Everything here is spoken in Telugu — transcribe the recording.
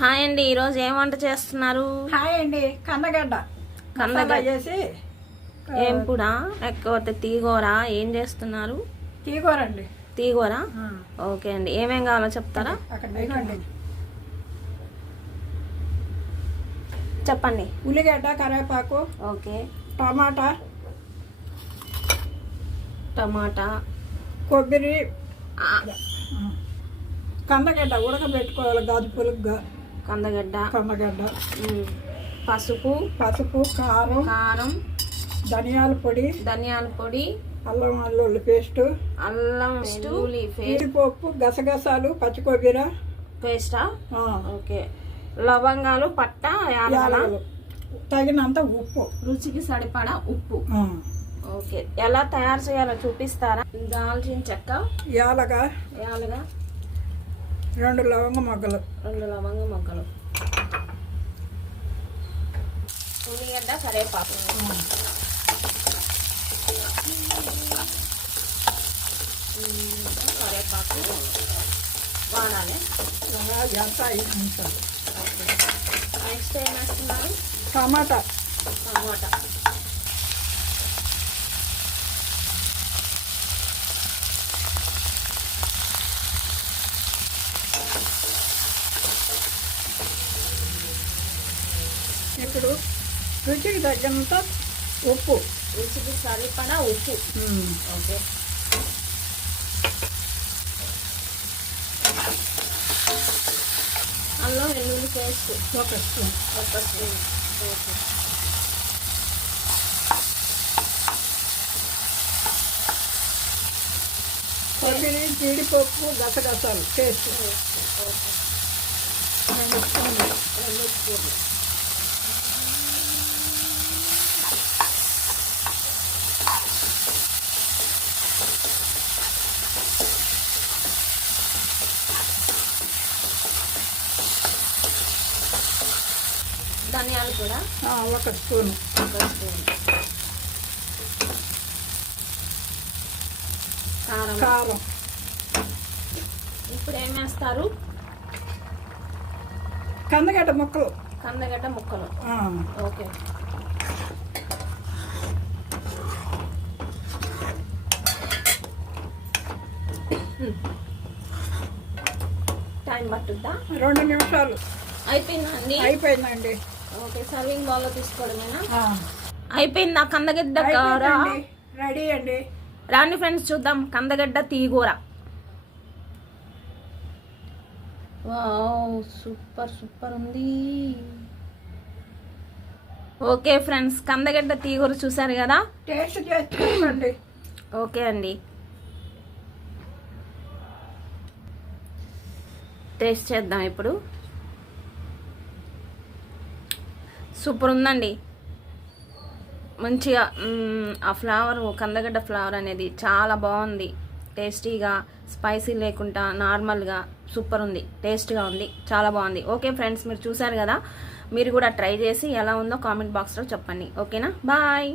హాయ్ అండి, ఈరోజు ఏం వంట చేస్తున్నారు? హాయ్ అండి. కందగడ్డ చేసి ఏం కూడా లేకపోతే తీగూర ఏం చేస్తున్నారు? తీగూర అండి. తీగూర, ఓకే అండి. ఏమేం కావాలో చెప్తారా? చెప్పండి. ఉల్లిగడ్డ, కరివేపాకు, ఓకే, టమాటా, కొబ్బరి, కందగడ్డ ఉడకబెట్టుకోవాలి. గాజు పులుగ్గా కందగడ్డ, పసుపు, కారం, ధనియాల పొడి, అల్లం వెల్లుల్లి పేస్ట్, జీడిపప్పు, గసగసాలు, పచ్చి కొబ్బరి పేస్టా, ఓకే, లవంగాలు, పట్ట, యాలకులు, తగినంత ఉప్పు, రుచికి సరిపడా ఉప్పు. ఓకే, ఎలా తయారు చేయాలో చూపిస్తారా? దాల్చిన చెక్క, యాలగా 2 లవంగ మొగ్గలు, ఉల్లిగడ్డ, కరివేపాకు, వాడాలి. నెక్స్ట్ ఏం వేస్తున్నారు? టమాటా, ఇప్పుడు రుచికి తగినంత ఉప్పు, రుచికి సరిపడా ఉప్పు. ఓకే, అల్లం వెల్లుల్లి పేస్ట్ 1 స్పూన్. ఓకే, కొబ్బరి, జీడిపప్పు, గసగసాలు పేస్ట్ 2 స్పూన్లు. ధనియాలు కూడా 1 స్పూన్. కారం. ఇప్పుడు ఏం వేస్తారు? కందగడ్డ ముక్కలు. Okay, time పట్టుద్దా? 2 నిమిషాలు. అయిపోయిందండి. ఓకే, సర్వింగ్ బౌల్లో తీసుకోవడమేనా? అయిపోయిందా కందగడ్డ కూర? రెడీ అండి. రాండి ఫ్రెండ్స్, చూద్దాం కందగడ్డ తీగూర. వావ్, సూపర్ ఉంది. ఓకే ఫ్రెండ్స్, కందగడ్డ తీగూర చూసారు కదా? టేస్ట్ చేయండి. ఓకే అండి, టేస్ట్ చేద్దాం ఇప్పుడు. సూపర్ ఉందండి. మంచిగా ఆ ఫ్లేవర్, కందగడ్డ ఫ్లేవర్ అనేది చాలా బాగుంది. టేస్టీగా, స్పైసీ లేకుండా నార్మల్గా సూపర్ ఉంది. టేస్ట్గా ఉంది, చాలా బాగుంది. ఓకే ఫ్రెండ్స్, మీరు చూసారు కదా? మీరు కూడా ట్రై చేసి ఎలా ఉందో కామెంట్ బాక్స్లో చెప్పండి. ఓకేనా? బాయ్.